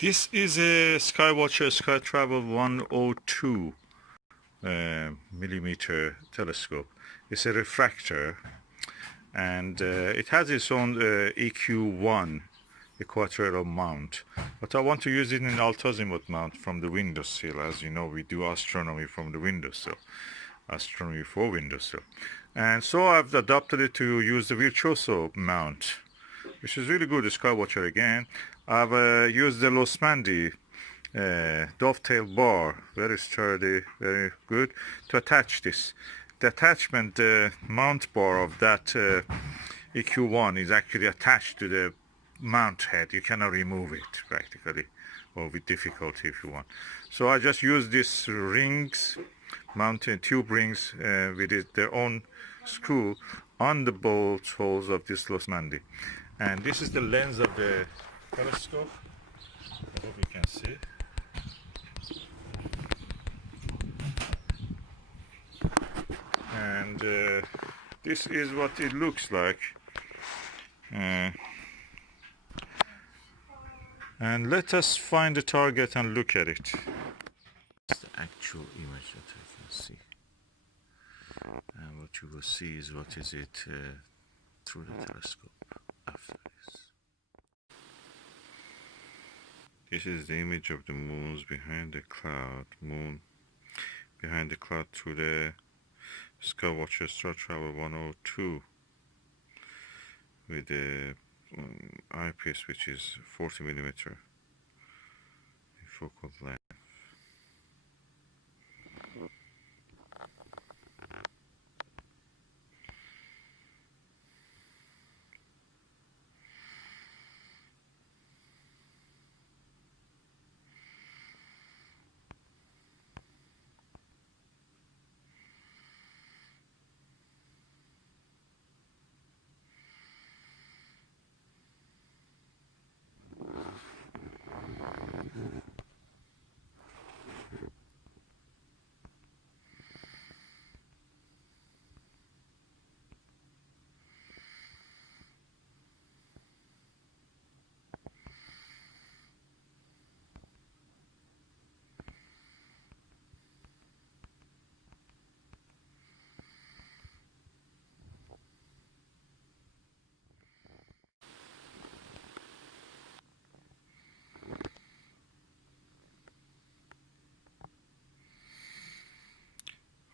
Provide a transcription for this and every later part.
This is a SkyWatcher SkyTravel 102 millimeter telescope. It's a refractor, and it has its own EQ1 equatorial mount, but I want to use it in altazimuth mount from the windowsill. As you know, we do astronomy from the windowsill, astronomy for windowsill, and so I've adopted it to use the virtuoso mount, which is really good. The SkyWatcher again. I've used the Losmandy dovetail bar, very sturdy, very good, to attach this. The attachment mount bar of that EQ1 is actually attached to the mount head. You cannot remove it practically, or with difficulty if you want. So I just use these rings, mounted tube rings with their own screw on the bolt holes of this Losmandy. And this is the lens of the telescope. I hope you can see. And this is what it looks like. And let us find the target and look at it. It's the actual image that I can see. And what you will see is what is it through the telescope after this. This is the image of the moons behind the cloud. Moon behind the cloud through the SkyWatcher Startravel 102 with the eyepiece, which is 40 millimeter focal length.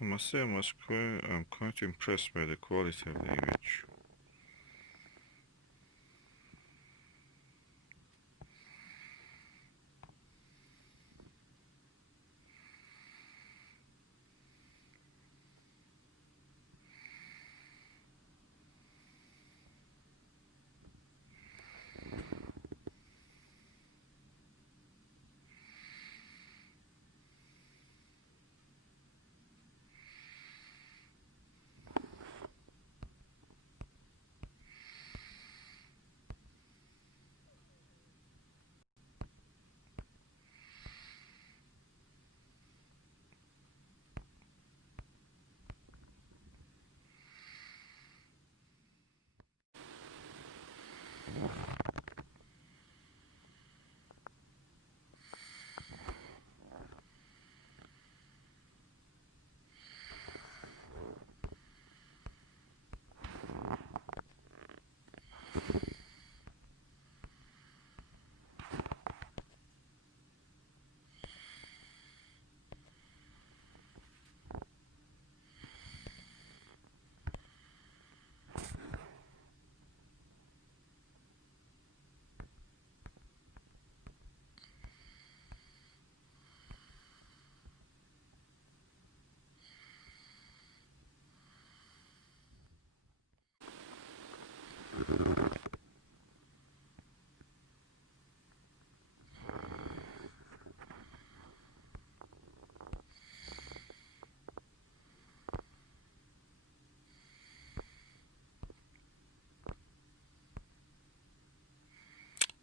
I must say I'm quite impressed by the quality of the image.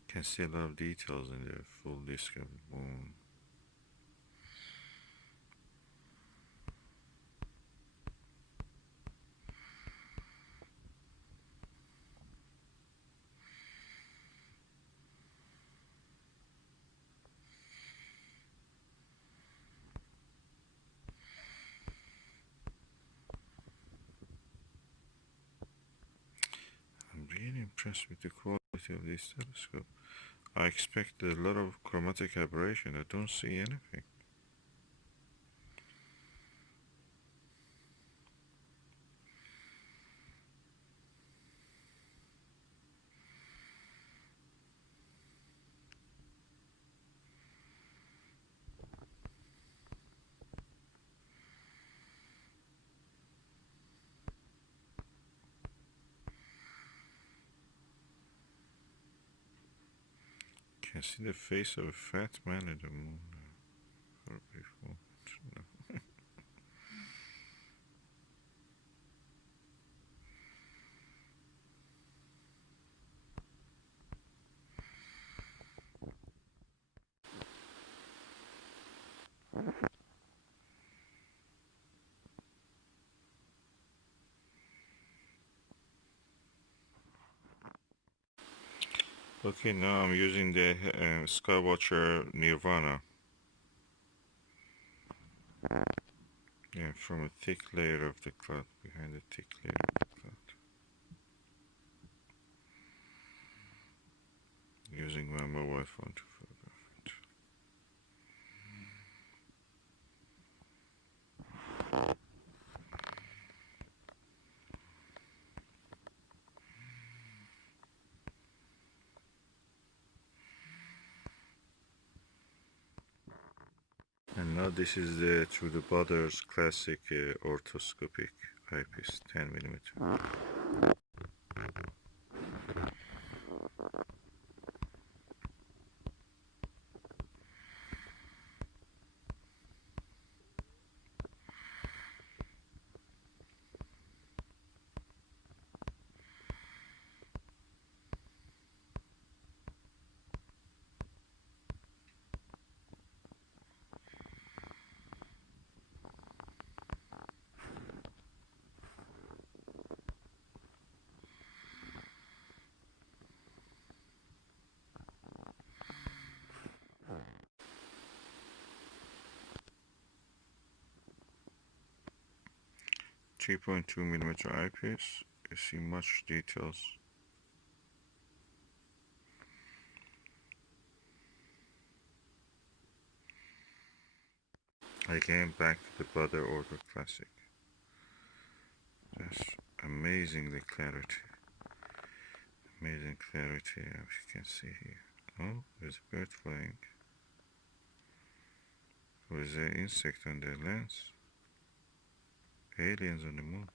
You can see a lot of details in the full disk of the moon. really impressed with the quality of this telescope. I expected a lot of chromatic aberration. I don't see anything. Can see the face of a fat man in the moon. For a brief moment. No. Okay, now I'm using the SkyWatcher Nirvana. Yeah, from a thick layer of the cloud, behind a thick layer of the cloud. Using my mobile phone to photograph it. And now this is through the Baader's classic orthoscopic eyepiece, 10mm. .2mm eyepiece. You see much details. Again, back to the Baader Ortho Classic. That's amazingly clarity. Amazing clarity, as you can see here. Oh, there's a bird flying. There is an insect on the lens. Aliens on the moon.